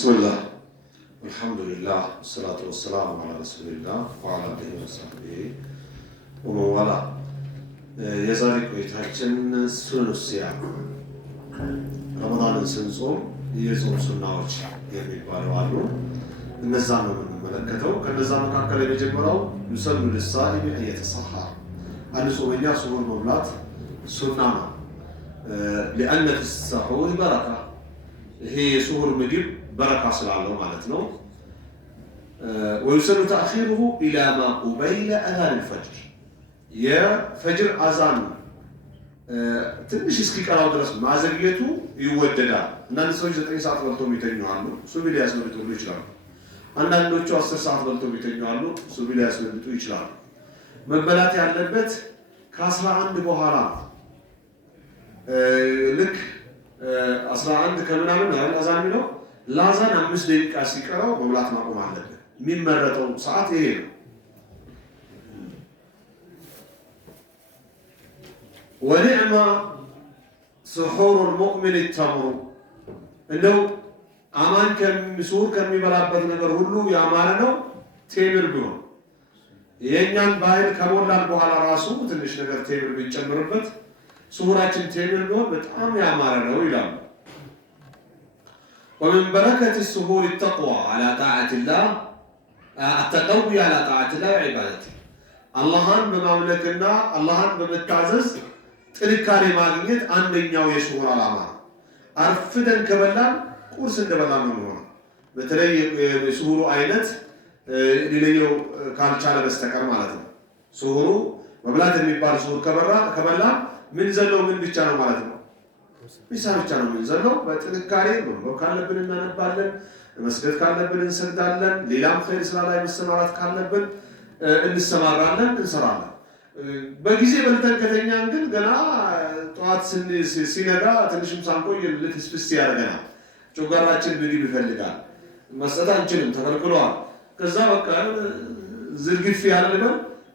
بسم الله الحمد لله والصلاة والسلام على رسول الله وعلى آله وصحبه ومن والاه የዛሬ ቆይታችን ሱነኑ ሲያም ረመዳንን ስንጾም የጾም ሱናዎች የሚባሉ አሉ። እነዛ ነው የምንመለከተው። ከነዛ መካከል የመጀመሪያው ዩሰኑ ለሳኢም የተሰሐር አንድ ጾመኛ ሱሁር መብላት ሱና ነው። لأن في السحور بركة ይሄ የሱሁር ምግብ በረካ ስላለው ማለት ነው። ويسن تأخيره إلى ما قبيل أذان الفجر የፈጅር አዛን ትንሽ እስኪቀራው ድረስ ማዘግየቱ ይወደዳል። አንዳንድ ሰዎች 9 ሰዓት በልተው የሚተኙ አሉ፣ ሱቢ ሊያስበልጡ ይችላሉ። አንዳንዶቹ 10 ሰዓት በልተው የሚተኙ አሉ፣ ሱቢ ሊያስበልጡ ይችላሉ። መበላት ያለበት ከ11 በኋላ ልክ 11 ከምናምን አይደል አዛን የሚለው ለአዛን 5 ደቂቃ ሲቀረው መብላት ማቆም አለበት። የሚመረጠው ሰዓት ይሄ ነው። ونعم سحور المؤمن التمر እንደው አማን ከሚሱር ከሚበላበት ነገር ሁሉ ያማረ ነው ቴምር ቢሆን። የኛን ባህል ከሞላን በኋላ ራሱ ትንሽ ነገር ቴምር ቢጨምርበት ሱሁራችን ቴምር ቢሆን በጣም ያማረ ነው ይላሉ። ومن بركة السحور التقوى على طاعة الله التقوي على طاعة الله وعبادته አላህን በማምለክና አላህን በመታዘዝ ጥንካሬ ማግኘት አንደኛው የሱሁር ዓላማ ነው። አርፍደን ከበላን ቁርስ እንደበላን ነው የሚሆነው። በተለይ የሱሁሩ አይነት ሌላው ካልቻለ በስተቀር ማለት ነው። ሱሁሩ መብላት የሚባል ሱሁር ከበላ ምን ዘለው ምን ብቻ ነው ማለት ነው። ምሳ ብቻ ነው ምን ዘለው። በጥንካሬ መንበብ ካለብን እናነባለን፣ መስገድ ካለብን እንሰግዳለን፣ ሌላም ኸይር ስራ ላይ መሰማራት ካለብን እንሰማራለን፣ እንሰራለን። በጊዜ በልተን ከተኛን ግን ገና ጠዋት ሲነጋ ትንሽም ሳንቆይ ልትስፍስ ያደርገናል። ጮጋራችን ምግብ ይፈልጋል። መስጠት አንችልም፣ ተከልክሏል። ከዛ በቃ ዝርግፍ ያለ ልበል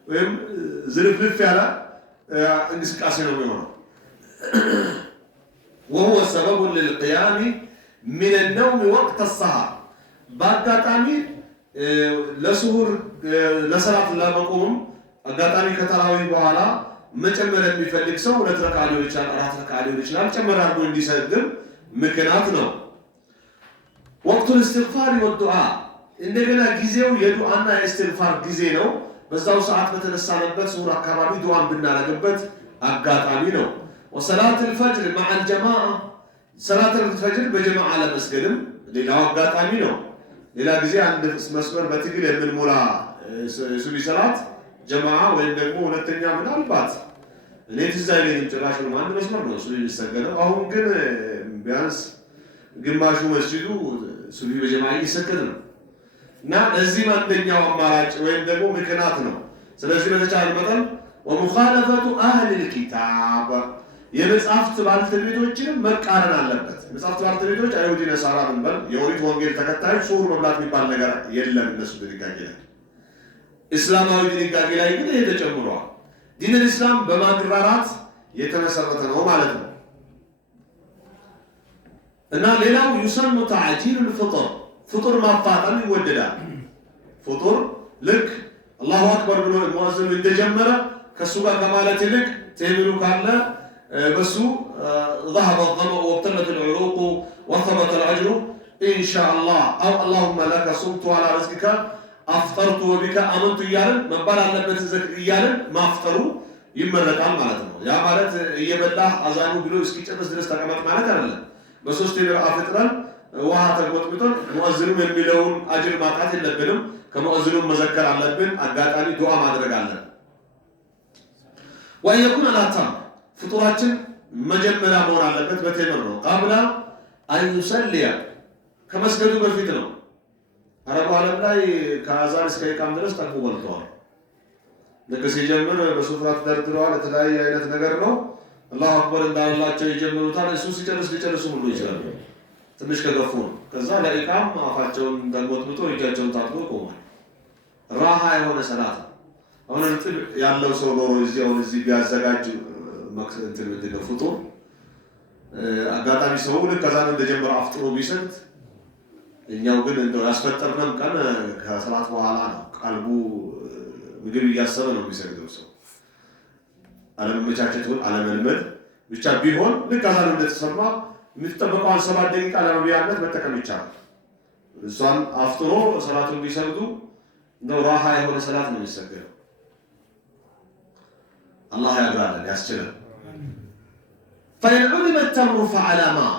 ወይም ዝርፍልፍ ያለ እንቅስቃሴ ነው የሚሆነው። وهو سبب للقيام من النوم وقت السحر በአጋጣሚ ለሱሁር ለሰላት ለመቆም አጋጣሚ ከተራዊ በኋላ መጨመር የሚፈልግ ሰው 2 ረካ ሊሆን ይችላል፣ 4 ረካ ሊሆን ይችላል። ጨመር አድርጎ እንዲሰግድ ምክንያት ነው። ወቅቱል ኢስቲግፋር ወዱዓ እንደገና ጊዜው የዱዓና የኢስቲግፋር ጊዜ ነው። በዛው ሰዓት በተነሳነበት ሱሁር አካባቢ ዱዓን ብናረግበት አጋጣሚ ነው። ወሰላቱል ፈጅር مع الجماعه ሰላቱል ፈጅር በጀማዓ ለመስገድም ሌላው አጋጣሚ ነው። ሌላ ጊዜ አንድ መስመር በትግል የምንሞላ ሱቢ ሰላት ጀማዓ ወይም ደግሞ ሁለተኛ ምናልባት እኔ ትዝ አይለኝም ጭራሽ ነው አንድ መስመር ነው ሱቢ የሚሰገደው። አሁን ግን ቢያንስ ግማሹ መስጂዱ ሱቢ በጀማዓ እየሰገደ ነው እና እዚህ አንደኛው አማራጭ ወይም ደግሞ ምክንያት ነው። ስለዚህ በተቻለ መጠን ومخالفه اهل الكتاب የመጽሐፍት ባልተቤቶችንም መቃረን አለበት። መጽሐፍት ባልተቤቶች አይሁዲ ነሳራ ምንበል የኦሪት ወንጌል ተከታዮች ሱሁር መብላት የሚባል ነገር የለም እነሱ ድንጋጌ ላይ። እስላማዊ ድንጋጌ ላይ ግን ይሄ ተጨምሯል። ዲን እስላም በማግራራት የተመሰረተ ነው ማለት ነው። እና ሌላው ዩሰኑ ተዕጂል الفطر ፍጡር ማፋጠን ይወደዳል። ፍጡር ልክ አላሁ አክበር ብሎ ሙአዚኑ እንደጀመረ ከሱ ጋር ከማለት ይልቅ ቴምሩ ካለ በሱ ذهب الظمأ وابتلت العروق وثبت الأجر إن شاء الله أو اللهم لك صمت على رزقك أفطرت وبك آمنت እያልን መባል አለበት። ዝክር እያልን ማፍጠሩ ይመረጣል ማለት ነው። ያ ማለት እየበላህ አዛኑ ብሎ እስኪጨርስ ድረስ ተቀመጥ ማለት አይደለም። በሶስት የብር አፍጥረን ውሃ ተጎጥብጠን ሙአዚኑ የሚለውን አጅር ማጣት የለብንም። ከሙአዚኑ መዘከር አለብን። አጋጣሚ ዱዓ ማድረግ አለብን። ويكون الأتم ፍጡራችን መጀመሪያ መሆን አለበት በቴምር ነው። قبل أن يصلي ከመስገዱ በፊት ነው። አረቡ ዓለም ላይ ከአዛን እስከ ኢቃም ድረስ ጠግቦ በልተዋል። ልክ ሲጀምር በሱፍራ ተደርድረዋል። የተለያየ አይነት ነገር ነው። አላሁ አክበር እንዳላቸው ይጀምሩታል። እሱ ሲጨርስ ሊጨርሱ ሁሉ ይችላሉ። ትንሽ ከገፉ ነው። ከዛ ለኢቃም አፋቸውን ተጎጥብጦ እጃቸውን ታጥቦ ቆሟል። ራሃ የሆነ ሰላት ነው። አሁን እርጥብ ያለው ሰው ኖሮ እዚህ ቢያዘጋጅ መክሰንትን ምንድነው ፍጡር አጋጣሚ ሰው ልክ ከዛን እንደጀመረ አፍጥሮ ቢሰግድ እኛው ግን እንደው ያስፈጠርነም ቀን ከሰላት በኋላ ነው። ቀልቡ ምግብ እያሰበ ነው የሚሰግደው ሰው። አለመመቻቸቱን አለመልመድ ብቻ ቢሆን ልክ አዛኑ እንደተሰማ የሚጠበቀውን 7 ደቂቃ ለመብያነት መጠቀም ይቻላል። እሷን አፍጥሮ ሰላቱን ቢሰግዱ እንደው ራሃ የሆነ ሰላት ነው የሚሰገደው። አላህ ያግራለን ያስችላል። فإن علم التمر فعلى ما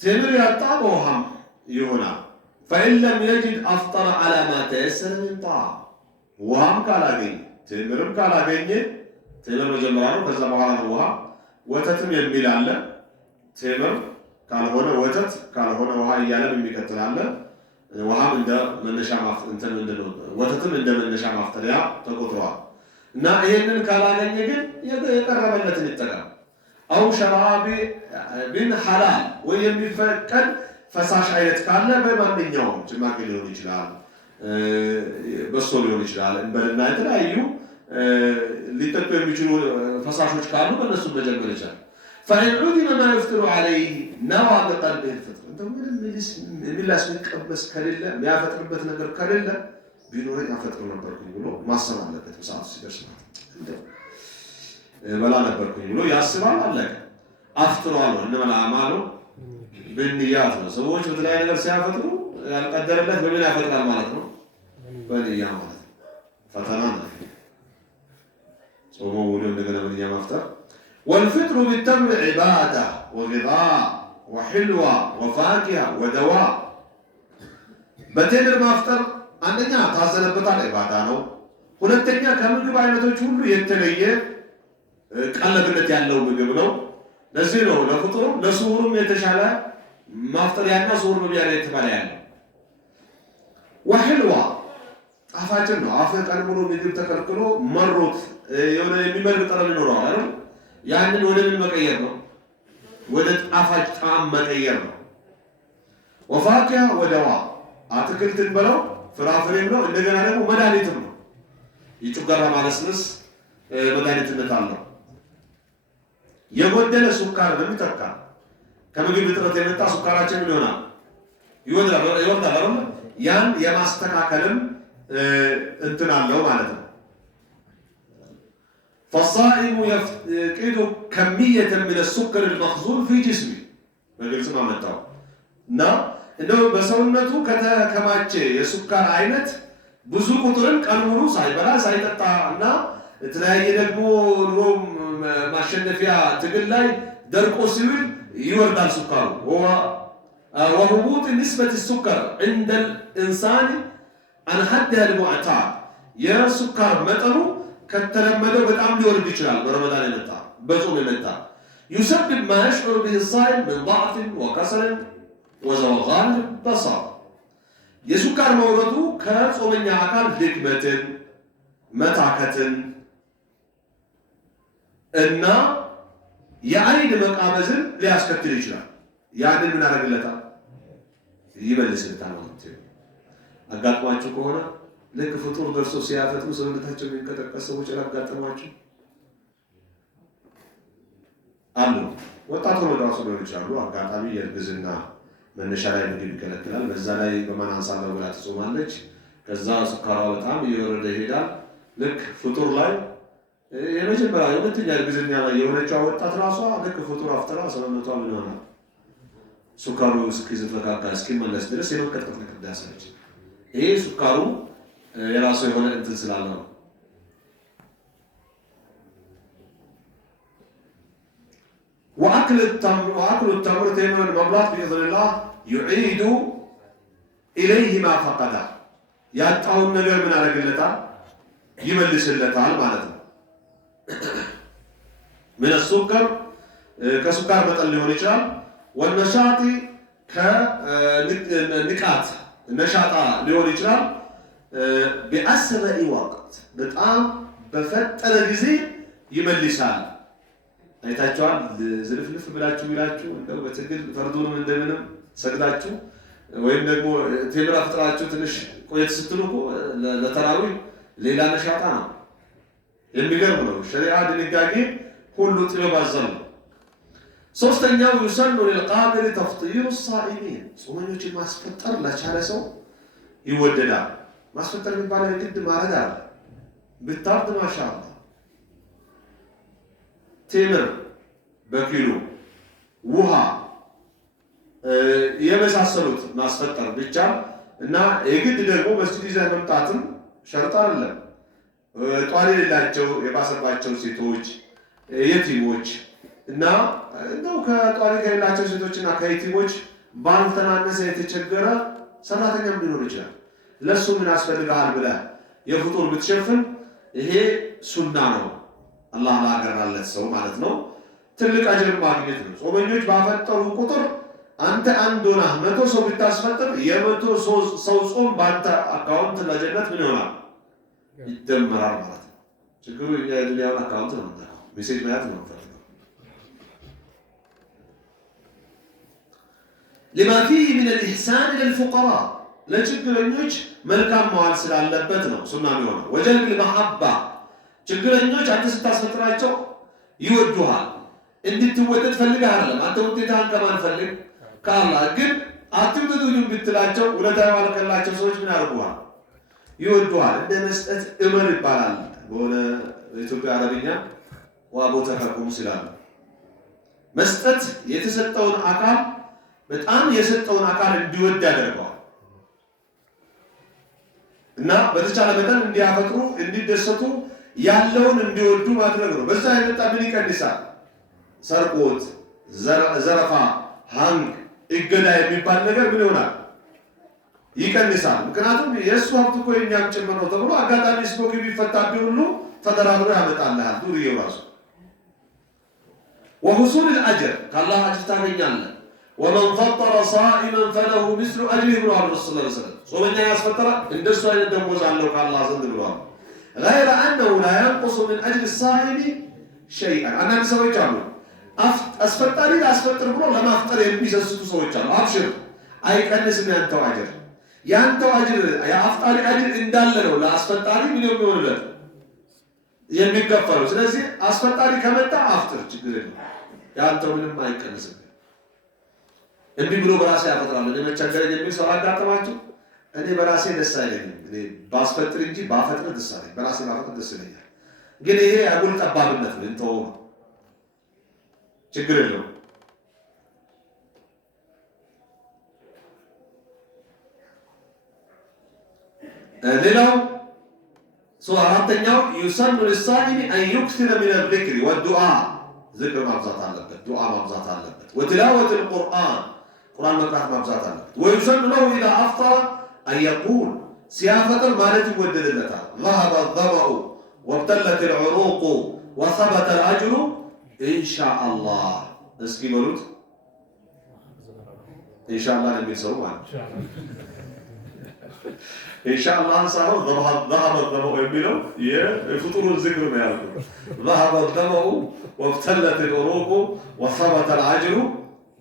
تمر يطعم وهم يهنا فإن لم يجد أفطر على ما تيسر من طعام وهم كالاغين تمرم كالاغين تمر مجمرانو كذا بحالا وها وتتم يميل على تمر ካልሆነ ወተት ካልሆነ ውሃ እያለን የሚከተላለ ውሃም እንደ መነሻ እንትን እንደው ወተትም እንደ መነሻ ማፍጠሪያ ተቆጥሯል። እና ይሄንን ካላገኘ ግን የቀረበለትን ይጠቀም። አው ሸራቢ ቢን ሐላል ወይ የሚፈቀድ ፈሳሽ አይነት ካለ በማንኛውም ጭማቂ ሊሆን ይችላል፣ በሶ ሊሆን ይችላል፣ እንበልና የተለያዩ ሊጠጡ የሚችሉ ፈሳሾች ካሉ በእነሱ መጀመር ይችላል። فإن عدم ما يفطر عليه نوى بقلبه الفطر انت من لا سنقبس كلله ما يفطرበት ነገር ከሌለ ቢኖር ያፈጥሩ ነበርኩኝ ብሎ ማሰብ አለበት። በሰዓቱ ሲደርስ እንደ በላ ነበርኩኝ ብሎ ያስባል። አለቀ። አፍጥሯል ነው እንደማላ አማሉ በንያት ነው። ሰዎች በተለያየ ነገር ሲያፈጥሩ ያልቀደረለት በምን ያፈጥራል ማለት ነው? በንያ ማለት ነው። ፈተና ነው። ጾሞ ወደ እንደገና በንያ ማፍጠር والفطر بالتمر عبادة وغذاء وحلوة وفاكهة ودواء. በተምር ማፍጠር አንደኛ ታዘነበታል ኢባዳ ነው። ሁለተኛ ከምግብ አይነቶች ሁሉ የተለየ ቀለብነት ያለው ምግብ ነው። ለዚህ ነው ለፍጡሩም ለሱሁሩም የተሻለ ማፍጠሪያና ሱሁር መብያ ላይ የተባለ ያለው። وحلوة ጣፋጭ ነው። አፈ ቀን ሙሉ ምግብ ተከልክሎ መሮት የሆነ የሚመር ጠረን ይኖረዋል አይደል? ያንን ወደ ምን መቀየር ነው? ወደ ጣፋጭ ጣዕም መቀየር ነው። ወፋኪያ ወደዋ አትክልትን በለው ፍራፍሬም ነው፣ እንደገና ደግሞ መድኃኒትም ነው። የጨጓራ ማለስለስ መድኃኒትነት አለው። የጎደለ ሱካር በሚተካ ከምግብ እጥረት የመጣ ሱካራችን ምን ይሆናል? ይወርዳል። ያን የማስተካከልም እንትን አለው ማለት ነው። فالصائم يفقد كمية من السكر المخزون في جسمه በግልጽ ማመጣው እና እንደው በሰውነቱ ከተከማቸ የሱካር አይነት ብዙ ቁጥርን ቀን ሙሉ ሳይበላ ሳይጠጣ እና የተለያየ ደግሞ ኑሮም ማሸነፊያ ትግል ላይ ደርቆ ሲውል ይወርዳል ሱካሩ። وهبوط نسبة السكر عند الإنسان عن حدها المعتاد የሱካር መጠኑ ከተለመደው በጣም ሊወርድ ይችላል። በረመዳን የመጣ በጾም የመጣ يسبب ما يشعر به الصائم من ضعف وكسل وزوغان البصر. የሱካር መውረዱ ከጾመኛ አካል ድክመትን መታከትን እና የአይን መቃበዝን ሊያስከትል ይችላል። ያንን ምን አደረግለታል? ይመልስልታል ማለት ነው። አጋጥሟችሁ ከሆነ ልክ ፍጡር ደርሶ ሲያፈጥሩ ሰውነታቸው የሚንቀጠቀስ ሰዎች ያጋጥሟችሁ አሉ። ወጣቱ ነው ራሱ ነው ይችላሉ። አጋጣሚ የእርግዝና መነሻ ላይ ምግብ ይከለክላል። በዛ ላይ በማናንሳ ብላ ትጾማለች። ከዛ ሱካሯ በጣም እየወረደ ይሄዳል። ልክ ፍጡር ላይ የመጀመሪያ የሁለተኛ እርግዝና ላይ የሆነችው ወጣት ራሷ ልክ ፍጡር አፍጥራ ሰውነቷ ምን ይሆናል? ሱካሩ እስኪዘተካካ እስኪመለስ ድረስ የመቀጥቀጥ ነገር ዳሰች። ይሄ ሱካሩ የራሱ የሆነ እንትን ስላለ ነው። وأكل التمر تمر المبلغ بإذن الله يعيد إليه ما فقده. ያጣውን ነገር ምን አደረግለታል? ይመልስለታል ማለት ነው። من السكر ከሱካር መጠን ሊሆን ይችላል። والنشاط ከንቃት ነሻጣ ሊሆን ይችላል። بأسرع وقت በጣም በፈጠነ ጊዜ ይመልሳል። አይታችኋል። ዝልፍልፍ ብላችሁ ይላችሁ እንደው በትግል ፈርዱንም እንደምንም ሰግዳችሁ ወይም ደግሞ ቴምራ ፍጥራችሁ ትንሽ ቆየት ስትሉ ለተራዊህ ሌላ ነሻጣ ነው። የሚገርም ነው። ሸሪዓ ድንጋጌ ሁሉ ጥበብ አዘል ነው። ሶስተኛው يسن للقادر تفطير الصائمين ጾመኞችን ማስፈጠር ለቻለ ሰው ይወደዳል። ማስፈጠር የሚባለው ግድ ማረድ አለ ብታርድ ማሻአላ ቴምር በኪሎ ውሃ የመሳሰሉት ማስፈጠር ብቻ እና የግድ ደግሞ መስጂድ ይዘህ መምጣትም ሸርጥ አይደለም። ጧሪ የሌላቸው የባሰባቸው ሴቶች የቲሞች እና እንደው ከጧሪ የሌላቸው ሴቶችና ከየቲሞች ባልተናነሰ የተቸገረ ሰራተኛም ሊኖር ይችላል። ለሱ ምን ያስፈልጋል ብለህ የፍጡር ብትሸፍን ይሄ ሱና ነው። አላህ ላገራለት ሰው ማለት ነው። ትልቅ አጅር ማግኘት ነው። ጾመኞች ባፈጠሩ ቁጥር አንተ አንድ ሆና 100 ሰው ብታስፈጥር የ100 ሰው ጾም በአንተ አካውንት ለጀነት ምን ይሆናል? ይደመራል ማለት ነው። ችግሩ እኛ የዱንያውን አካውንት ነው የምናውቀው፣ ሜሴጅ ማየት ነው የምንፈልገው። لما فيه من الإحسان للفقراء ለችግረኞች መልካም መዋል ስላለበት ነው ሱና የሚሆነው። ወጀልብ المحبة ችግረኞች አንተ ስታስፈጥራቸው ይወዱሃል። እንድትወደድ ፈልገህ አይደለም አንተ ውጤታን ከማን ፈልግ ከአላህ ግን አትውደዱኝ ብትላቸው ውለታ ያዋለከላቸው ሰዎች ምን ያደርጉሃል? ይወዱሃል። እንደ መስጠት እመር ይባላል በሆነ በኢትዮጵያ አረብኛ ዋቦተ ከቁም ስላሉ መስጠት የተሰጠውን አካል በጣም የሰጠውን አካል እንዲወድ ያደርገዋል እና በተቻለ መጠን እንዲያፈጥሩ እንዲደሰቱ ያለውን እንዲወዱ ማድረግ ነው። በዛ የመጣ ምን ይቀንሳል? ሰርቆት፣ ዘረፋ፣ ሀንግ፣ እገዳ የሚባል ነገር ምን ይሆናል? ይቀንሳል። ምክንያቱም የእሱ ሀብት እኮ የኛም ጭምር ነው ተብሎ አጋጣሚ ስቦክ ቢፈታብህ ሁሉ ተደራድሮ ያመጣልሃል ዱርዬው ራሱ። وحصول الأجر كالله أجر ታገኛለህ። ومن فطر صائما فله مثل أجره ብለዋል ረሱል ሰለላሁ ዐለይሂ ወሰለም። ጾመኛ ያስፈጠረ እንደሱ አይነት ደሞዝ አለው ከአላህ ዘንድ ብለዋል። غير أنه لا ينقص من أجل الصائم شيئا አንዳንድ ሰዎች አሉ አስፈጣሪ አስፈጥር ብሎ ለማፍጠር የሚሰስቱ ሰዎች አሉ። አብሽር አይቀንስም ያንተው አጅር ያንተው አጅር የአፍጣሪ አጅር እንዳለ ነው ለአስፈጣሪ ምን የሚሆንለት የሚከፈለው። ስለዚህ አስፈጣሪ ከመጣ አፍጥር ችግር የለም ያንተው ምንም አይቀንስም። እንቢ ብሎ በራሴ ያፈጥራል እኔ መቸገረኝ የሚል ሰው አጋጠማችሁ? እኔ በራሴ ደስ አይለኝም። እኔ ባስፈጥር እንጂ ባፈጥር ደስ አይለኝ። በራሴ ባፈጥር ደስ ይለኛል። ግን ይሄ አጉል ጠባብነት ነው እንተው ችግር የለውም። ሌላው አራተኛው يسن للصائم أن يكثر من الذكر والدعاء ذكر ማብዛት አለበት፣ ዱዓ ማብዛት አለበት። وتلاوة القرآن ቁርአን መቅራት ማብዛት አለበት። ويسن له إذا أفطر أن يقول ሲያፈጥር ማለት ይወደድለታል ذهب الظمأ وابتلت العروق وثبت الأجر إن شاء الله እስኪ በሉት ኢንሻአላህ የሚል ሰው ማለት ኢንሻአላህ ሳይሆን ذهب الظمأ የሚለው የፍጡሩን ዝክር ነው ያለው። ذهب الظمأ وابتلت العروق وثبت الأجر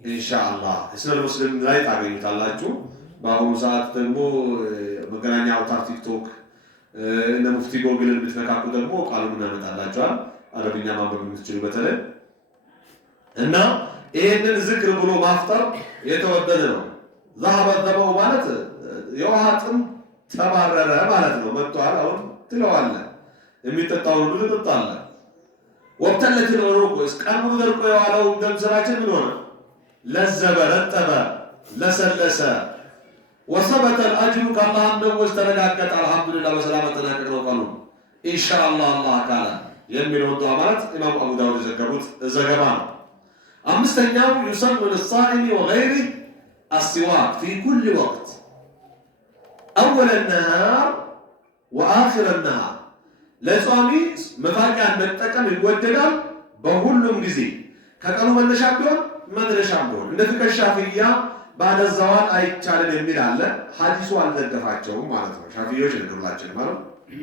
إن شاء الله እስነል ሙስሊም ላይ ታገኙታላችሁ። በአሁኑ ሰዓት ደግሞ መገናኛ አውታር ቲክቶክ እነ ሙፍቲ ጎግልን ብትነካኩ ደግሞ ቃሉን እናመጣላችኋል። አረብኛ ማንበብ የምትችሉ በተለይ እና ይሄንን ዝክር ብሎ ማፍጠር የተወደደ ነው። ذهب الظمأ ማለት የውሃ ጥም ተባረረ ማለት ነው። መጥቷል አሁን ትለዋለህ የሚጠጣውን ሁሉ ትጠጣለህ። وابتلت العروق ቀኑ ደርቆ የዋለው ደም ስራችን ምን ሆነ? ለዘበ፣ ረጠበ፣ ለሰለሰ። وثبت الأجر كالله دموز ተረጋገጠ። አልহামዱሊላህ በሰላም ተጠናቀቀው ቀኑ ኢንሻአላህ አላህ ካለ የሚለው ዱዓ ማለት ኢማም አቡ ዳውድ የዘገቡት ዘገባ ነው። አምስተኛው يسن للصائم وغيره السواك في كل وقت أول النهار وآخر النهار ለጿሚ መፋቂያን መጠቀም ይወደዳል በሁሉም ጊዜ ከቀኑ መነሻም ቢሆን መድረሻም ቢሆን። እንደ ፍቅህ ሻፊያ ባደ ዘዋል አይቻልም የሚል አለ። ሐዲሱ አልደገፋቸውም ማለት ነው። ሻፊዮች እንደሁላችን ማለት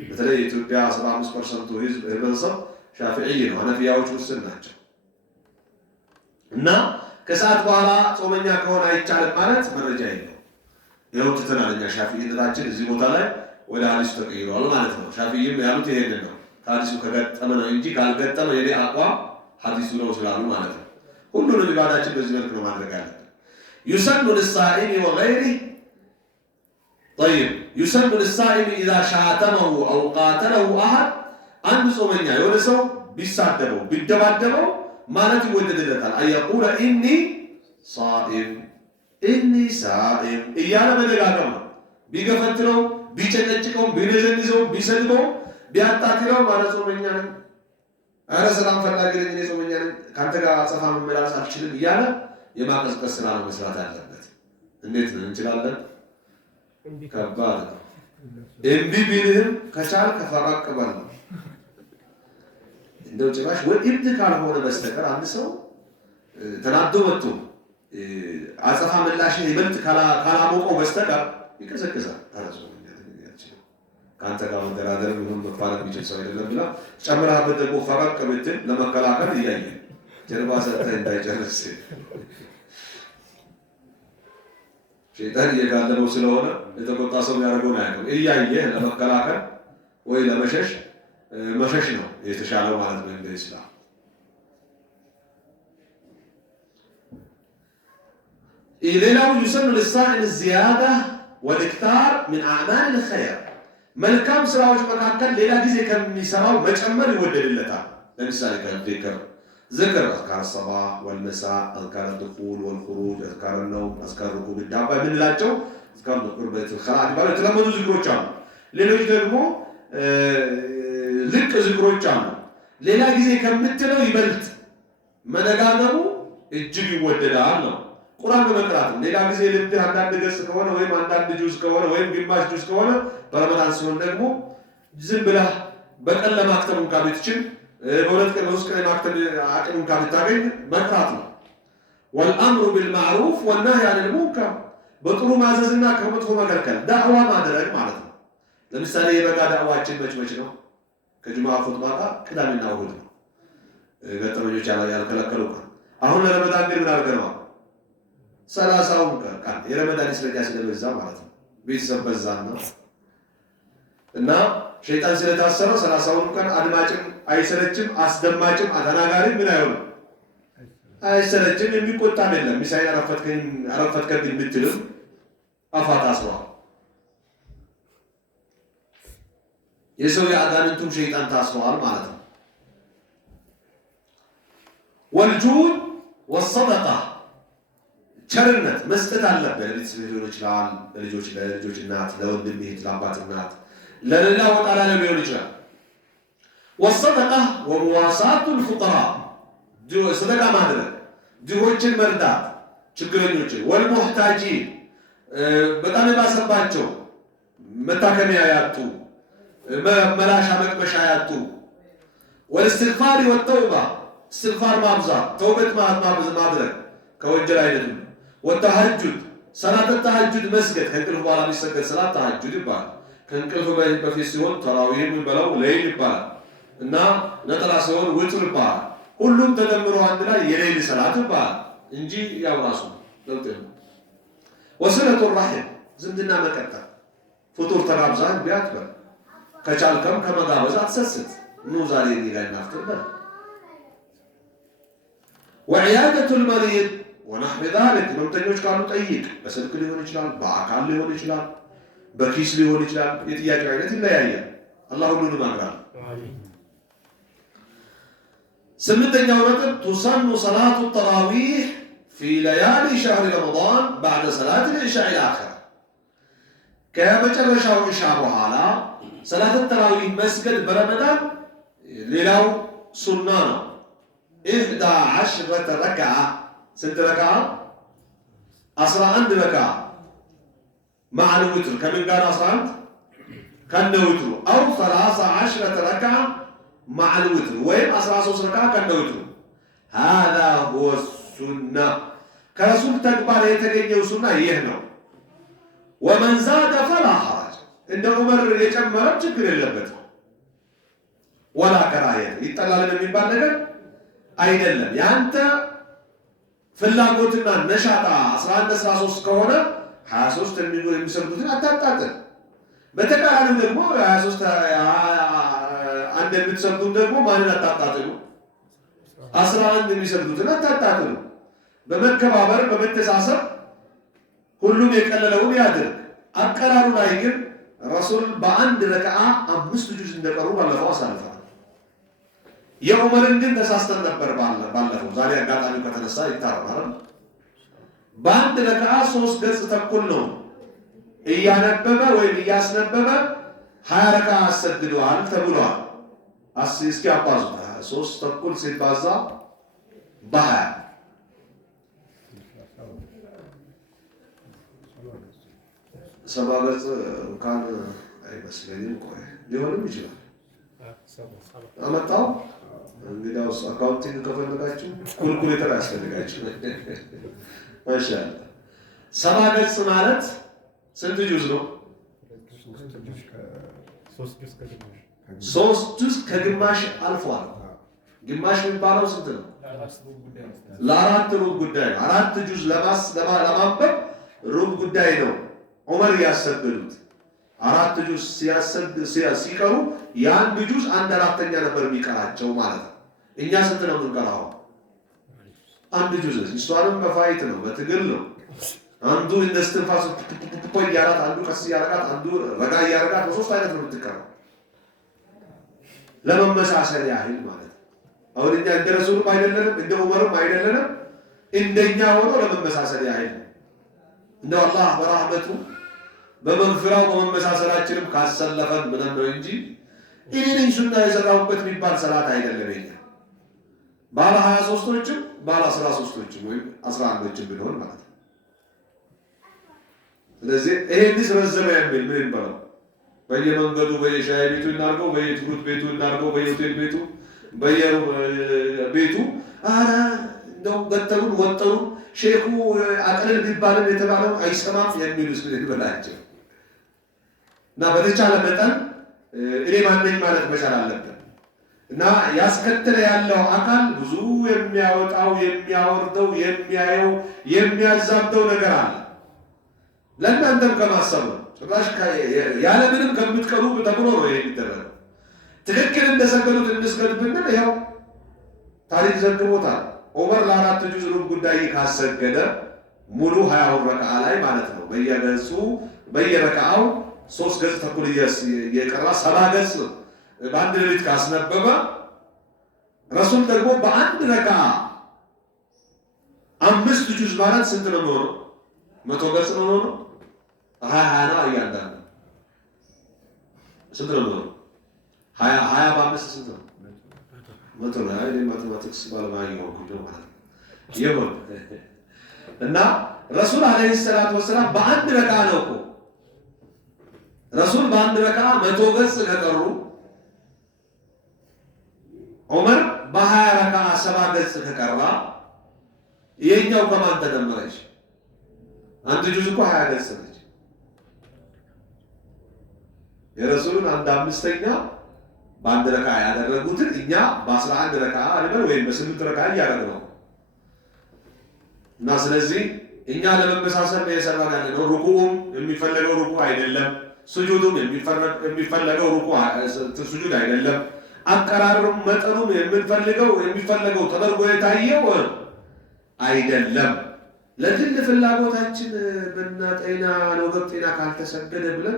በተለይ የኢትዮጵያ 75% ህዝብ ሻፊዒ ነው። ሐነፊያዎች ውስን ናቸው እና ከሰዓት በኋላ ጾመኛ ከሆነ አይቻልም ማለት መረጃ የለው። ይኸው ትተናለኛ ሻፊዒነታችን እዚህ ቦታ ላይ ወደ ሐዲሱ ተቀይሯል ማለት ነው። ሻፊዒም ያሉት ይሄንን ነው። ሐዲሱ ከገጠመ ነው እንጂ ካልገጠመ የኔ አቋም ሐዲሱ ነው ስላሉ ማለት ነው። ሁሉንም ኢባዳችን በዚህ መልኩ ነው ማድረግ ያለብን። يسن للصائم وغيره. طيب يسن للصائم إذا شاتمه أو قاتله أحد አንድ ጾመኛ የሆነ ሰው ቢሳደበው ቢደባደበው ማለት ይወደድለታል። አየቁለ ኢኒ ሳኢም ኢኒ ሳኢም እያለ መደጋገም ነው። ቢገፈትረው ቢጨቀጭቀው ቢነዘንዘው ቢሰድበው ቢያጣጥለው ማለት ጾመኛ ነኝ፣ ኧረ ሰላም ፈላጊ ነኝ፣ ጾመኛ ነኝ፣ ካንተ ጋር አጸፋ መመላለስ አልችልም እያለ የማቀዝቀዝ ስራ ነው መስራት ያለበት። እንዴት ነው እንችላለን? ከባድ ነው። እምቢ ቢልህም ከቻል ከፈራቅ በል ነው። እንደው ጭራሽ ወዲብት ካልሆነ በስተቀር አንድ ሰው ተናዶ መጥቶ አጸፋ ምላሽ ይበልጥ ካላሞቀው በስተቀር ይቀዘቅዛል። ታረሱ ካንተ ጋር መደራደር ምንም መፋረቅ የሚችል ሰው አይደለም ብላ ጨምራበት ደግሞ ፈራቅ ብትል ለመከላከል እያየ ጀርባ ሰጥተህ እንዳይጨርስ ሸይጣን እየጋለበው ስለሆነ የተቆጣ ሰው ያደርገውን አያውቅም። እያየ ለመከላከል ወይ ለመሸሽ መሸሽ ነው የተሻለው ማለት ነው እንደ ኢስላም። ሌላው يسن للصائم الزيادة والإكثار من أعمال الخير መልካም ስራዎች መካከል ሌላ ጊዜ ከሚሰራው መጨመር ይወደድለታል። ለምሳሌ ከذكر أذكار الصباح والمساء أذكار الدخول والخروج أذكار النوم أذكار ركوب الدابة من لاቸው أذكار قربة الخلاء ባለ የተለመዱ ዝክሮች አሉ። ሌሎች ደግሞ ልቅ ዝክሮች አሉ። ሌላ ጊዜ ከምትለው ይበልጥ መደጋገሙ እጅግ ይወደዳል ነው። ቁርአን በመቅራት ሌላ ጊዜ ልብ አንዳንድ ገጽ ከሆነ ወይም አንዳንድ ጁዝ ከሆነ ወይም ግማሽ ጁዝ ከሆነ በረመዳን ሲሆን ደግሞ ዝም ብለህ በቀን ለማክተም እንኳን ብትችል በሁለት ቀን በሶስት ቀን ማክተም አቅም እንኳን ብታገኝ መቅራት ነው። والامر بالمعروف والنهي عن المنكر በጥሩ ማዘዝና ከመጥፎ መከልከል ዳዕዋ ማድረግ ማለት ነው። ለምሳሌ የበጋ ዳዕዋችን መች ነው? ከጁማዓ ኹጥባ ጋር ቅዳሜና እሁድ ነው። ገጠመኞች ያልከለከሉ አሁን ለረመዳን ግን ምን አድርገነዋል? 30ውን ቀን የረመዳን እስረኛ ስለበዛ ማለት ነው። ቤተሰብ በዛና እና ሸይጣን ስለታሰረ 30ውን ቀን አድማጭም አይሰለችም፣ አስደማጭም አተናጋሪም ምን አይሆንም አይሰለችም። የሚቆጣ አይደለም። ሚሳኤል አረፈትከኝ የምትልም አፋት አስሯል። የሰው የአጋንንቱም ሸይጣን ታስሯል ማለት ነው። ወልጁድ ወሰደቃ ቸርነት መስጠት አለበት። ለቤተሰብ ሊሆን ይችላል፣ ለልጆች እናት፣ ለወንድም እህት፣ ለአባት እናት፣ ለሌላ ወጣ ላለ ሊሆን ይችላል። ወሰደቃ ወሙዋሳቱ الفقراء ሰደቃ ማድረግ፣ ድሆችን መርዳት፣ ችግረኞችን ወልሙህታጂን በጣም የባሰባቸው መታከሚያ ያጡ መላሻ መቅመሻ ያጡ ወልእስትግፋር ወተውባ እስትግፋር ማብዛት ተውበት ማድረግ ከወንጀል አይደለም። ወተሐጁድ ሰላተ ተሐጁድ መስገድ ከእንቅልፍ በኋላ የሚሰገድ ሰላት ተሐጁድ ይባላል። ከእንቅልፍ በፊት ሲሆን ተራዊህ የሚበላው ለይል ይባላል እና ነጠላ ሲሆን ውትር ይባላል። ሁሉም ተደምሮ አንድ ላይ የሌይል ሰላት ይባላል እንጂ ያው ራሱ ለውጥ ነው። ወስለቱ ረሒም ዝምድና መቀጠል፣ ፍጡር ተጋብዛን ቢያትበል ከቻልከም ከመጋበዝ አትሰስት። ኑ ዛሬ ላይ እናፍጥር። وعيادة المريض ونحو ذلك መምተኞች ካሉ ጠይቅ። በስልክ ሊሆን ይችላል፣ በአካል ሊሆን ይችላል፣ በኪስ ሊሆን ይችላል። የጥያቄ አይነት ይለያያል። አላህ ሁሉንም ያውቃል። ስምንተኛው ነጥብ ቱሰኑ ሰላቱ ተራዊህ في ليالي شهر رمضان بعد صلاة العشاء الآخرة ከመጨረሻው ኢሻ በኋላ ሰላት ተራዊህ መስገድ በረመዳን ሌላው ሱና ነው። 11 ركعة سنت ركعة 11 ركعة مع الوتر كم قال 11 كان وتر أو 13 ركعة مع الوتر وين 13 ركعة كان وتر. هذا هو السنة كرسول تكبر يتجني سنة يهنا ومن زاد فلا حرج. إن عمر يجمع بشكل اللبت ولا كراهية يطلع لنا من بعد አይደለም ያንተ ፍላጎትና ነሻጣ 11 13 ከሆነ 23 የሚሰሩትን አታጣጥል። በተቃራኒው ደግሞ 23 አንድ የምትሰሩት ደግሞ ማንን አታጣጥሉ? 11 የሚሰግዱትን አታጣጥሉ። በመከባበር በመተሳሰብ ሁሉም የቀለለውን ያድርግ። አቀራሩ ላይ ግን ረሱል በአንድ ረክዓ 5 ጁዝ እንደቀሩ ባለፈው አሳልፈዋል። የዑመርን ግን ተሳስተን ነበር ባለፈው። ዛሬ አጋጣሚ ከተነሳ ይታረማል። በአንድ ረክዓ 3 ገጽ ተኩል ነው እያነበበ ወይም እያስነበበ 20 ረክዓ አሰግደዋል ተብሏል። እስኪ አባዙት 3 ተኩል ሲባዛ በ20 70 ገጽ እንኳን አይመስለኝም። ቆይ ሊሆንም ይችላል። አመጣው እንግዲያውስ አካውንቲንግ ከፈለጋችሁ ኩልኩሌተር ያስፈልጋችሁ። ማሻአላ 70 ገጽ ማለት ስንት ጁዝ ነው? 3 ጁዝ ከግማሽ አልፏል። ግማሽ የሚባለው ስንት ነው? ለአራት ሩብ ጉዳይ ነው። 4 ጁዝ ለማንበብ ሩብ ጉዳይ ነው ዑመር ያሰገዱት። 4 ጁዝ ሲቀሩ የአንድ ጁዝ 1/4 ነበር የሚቀራቸው ማለት ነው። እኛ ስንት ነው የምንቀራው? 1 ጁዝ። እሷንም በፋይት ነው በትግል ነው። አንዱ እንደ እስትንፋስ እያላት፣ አንዱ ቀስ እያረጋት፣ አንዱ ረጋ እያረጋት፣ በ3 አይነት ነው የምትቀራው ለመመሳሰል ያህል ማለት ነው። አሁን እኛ እንደ ረሱልም አይደለንም እንደ ዑመርም አይደለንም። እንደኛ ሆኖ ለመመሳሰል ያህል ነው። እንደው አላህ በረህመቱ በመግፍራው በመመሳሰላችንም ካሰለፈን ብለን ነው እንጂ እኔ ነኝ ሱና የሰራሁበት የሚባል ሰላት አይደለም። የኛ ባለ 23ቶችም ባለ 13ቶችም ወይም 11ቶችም ቢሆን ማለት ነው። ስለዚህ ይሄንስ ረዘመ የሚል ምን ይባላል? በየመንገዱ በየሻይ ቤቱ እናርገው፣ በየትሩት ቤቱ እናርገው፣ በየሆቴል ቤቱ በየቤቱ አረ እንደው ገተሩን ወጠሩን ሼኹ አቅልል ቢባልም የተባለው አይሰማም የሚሉ ስለነበራቸው እና በተቻለ መጠን እኔ ማንኝ ማለት መቻል አለበት። እና ያስከተለ ያለው አካል ብዙ የሚያወጣው የሚያወርደው የሚያየው የሚያዛብደው ነገር አለ። ለእናንተም ከማሰቡ ጭራሽ ያለምንም ከምትቀሩ ተብሎ ነው ይሄ የሚደረገው። ትክክል እንደሰገዱት እንስገድ ብንል ያው ታሪክ ዘግቦታል። ዑመር ለ4 ጁዝ ሩብ ጉዳይ ካሰገደ ሙሉ 20 ረክዓ ላይ ማለት ነው በየገጹ በየረክዓው 3 ገጽ ተኩል የቀራ 70 ገጽ በአንድ ሌሊት ካስነበበ ረሱል ደግሞ በአንድ ረክዓ 5 ጁዝ ማለት ስንት ነው የሚሆነው? 100 ገጽ ነው የሚሆነው። 20 ነው እያንዳንዱ ስንት ነው የሚሆነው? 20 በ5 ስንት ነው? 100 ነው። አይ ማቴማቲክስ ባለማይ ነው ማለት ነው ይሁን እና ረሱል አለይሂ ሰላቱ ወሰላም በአንድ ረክዓ ነው እኮ ረሱል በአንድ ረክዓ 100 ገጽ ከቀሩ ዑመር በ20 ረክዓ 70 ገጽ ከቀራ የኛው ከማን ተደመረች? አንድ ጁዝ እኮ 20 ገጽ ነች። የረሱሉን 1/5 በአንድ ረክዓ ያደረጉትን እኛ በ11 ረክዓ አይደል ወይም በ8 ረክዓ እያደረግነው እና ስለዚህ እኛ ለመመሳሰል ነው የሰራን ያለነው። ሩኩዑም የሚፈለገው ሩኩዕ አይደለም። ስጁዱም የሚፈለገው ሩኩዕ ስጁድ አይደለም። አቀራረቡም መጠኑም የሚፈለገው ተደርጎ የታየው አይደለም። ለግል ፍላጎታችን በእናጤና ለወገብ ጤና ካልተሰገደ ብለን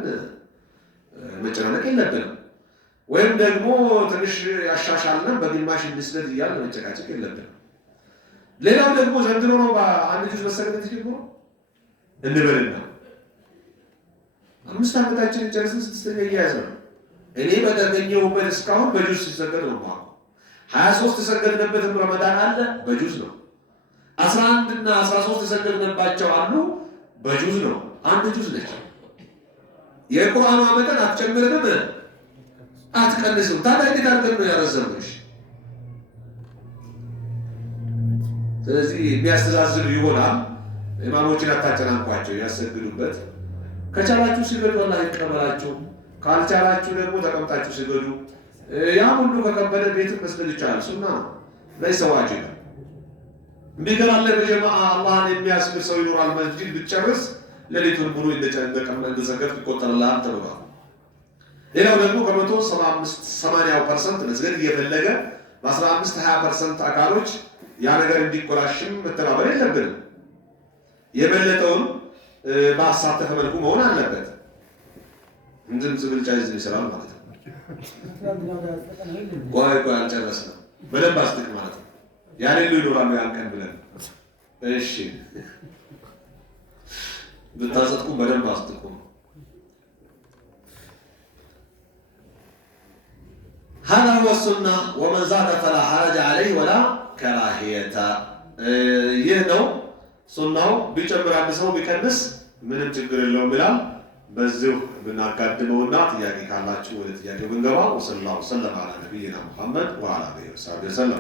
መጨናነቅ የለብንም። ወይም ደግሞ ትንሽ ያሻሻልና በግማሽ እንስገድ እያልን መጨቃጨቅ የለብንም። ሌላው ደግሞ ዘንድሮ ነው በአንድ ጁዝ መሰገድ ተጀምሮ እንበልና 5 ዓመታችንን ጨርሰን 6ኛ እየያዘ ነው። እኔ በተገኘሁበት እስካሁን በጁዝ ሲሰገድ ነው ማለት 23 ተሰገድንበትም ረመዳን አለ በጁዝ ነው። 11 እና 13 ተሰገድንባቸው አሉ በጁዝ ነው። አንድ ጁዝ ነች። የቁርአኗ መጠን አትጨምርም አትቀንስም። ታዲያ እንዴት አድርገን ነው ያረዘምሽ? ስለዚህ የሚያስተዛዝብ ይሆናል። ኢማሞችን አታጨናንቋቸው፣ ያሰግዱበት። ከቻላችሁ ሲገዱ አላህ ይቀበላችሁ፣ ካልቻላችሁ ደግሞ ተቀምጣችሁ ሲገዱ። ያ ሁሉ ከከበደ ቤትም መስገድ ይቻላል። ሱና ለይሰ ዋጅብ። ቢገራለ በጀማዓ አላህን የሚያስግድ ሰው ይኖራል። መስጂድ ብትጨርስ ሌሊቱን ሙሉ እንደሰገድ ይቆጠርልሃል ተብሏል። ሌላው ደግሞ ከ175-80% መስገድ እየፈለገ በ15-20% አካሎች ያ ነገር እንዲቆላሽም መተባበር የለብንም። የበለጠውን ባሳተፈ መልኩ መሆን አለበት። ድምፅ ብልጫ ይስራል ማለት ነው። ቆይ አልጨረስንም። በደንብ አስጥቅ ማለት ነው። ያኔ ይኖራሉ ያን ቀን ብለን እሺ ብታጸድቁ በደንብ አስጥቁ። هذا هو السنة ومن زاد فلا حرج عليه ولا كراهية. ይህ ነው ሱናው። ቢጨምር አንድ ሰው ቢቀንስ ምንም ችግር የለውም ይላል። በዚሁ ብናጋድመውና ጥያቄ ካላችሁ ወደ ጥያቄው ብንገባ ወሰላሁ ሰለላሁ ዐላ ነቢይና ሙሐመድ ወዐላ አሊሂ ወሰለም